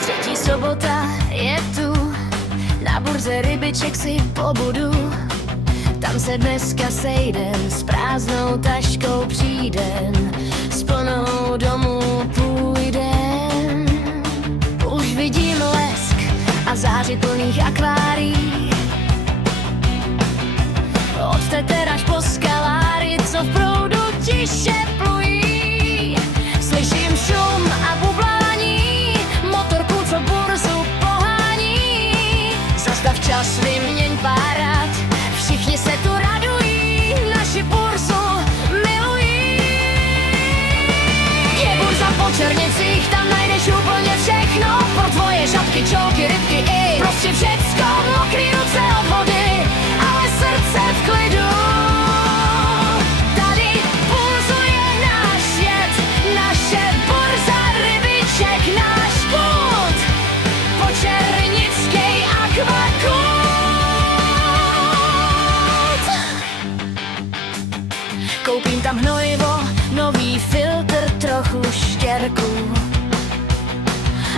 Třetí sobota je tu, na burze rybiček si pobudu. Tam se dneska sejdem, s prázdnou taškou přijdem, s plnou domů půjdem. Už vidím lesk a záři plných akvárií, od teter až po skaláry, co v proudu tiše plují. Slyším šum a bublání motorku, co burzu pohání. Zastav čas, vyměň pár rád, všichni se tu radují, naši burzu milují. Je burza po Černicích, tam najdeš úplně všechno, pro tvoje žabky, čolky, rybky i prostě všecko. Mokrý ruce od vody, ale srdce v klidu. Tady burzuje náš svět, naše burza rybiček, náš put po černickej akvakut. Koupím tam hnojivo, nový filtr, trochu štěrku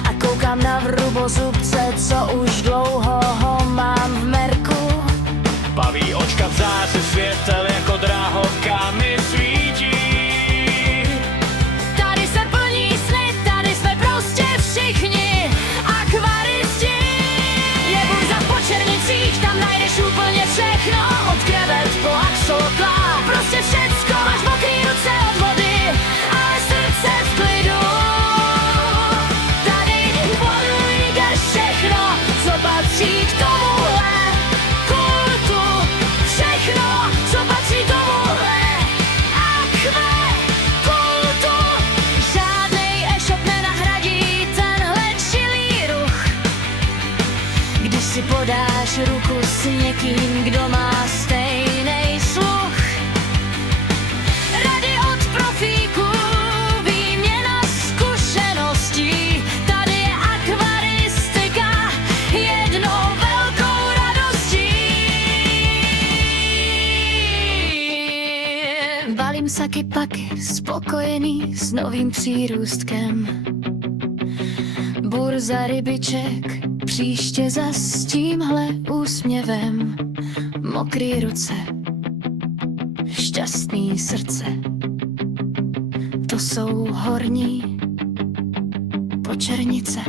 a koukám na vrubozubce, co už dlouho ho mám v merku. Baví očka v záři světel, jako dráhovkami svítí. Tady se plní sny, tady jsme prostě všichni akvaristi. Je burza po Černicích, tam najdeš úplně všechno, od krevet po axolotla, prostě všecko. Máš mokrý ruce od vody, ale srdce v klidu. Tady ponujdeš všechno, co patří k tomuhle kultu. Všechno, co patří tomuhle akvakultu. Žádnej e-shop nenahradí tenhle čilý ruch, když si podáš ruku s někým, kdo má stejnej sluch. Rady od profíků, výměna zkušeností, tady je akvaristika jednou velkou radostí. Balím saky paky, spokojený s novým přírůstkem. Burza rybiček, příště zas s tímhle úsměvem. Mokrý ruce, šťastný srdce, to jsou horní Počernice.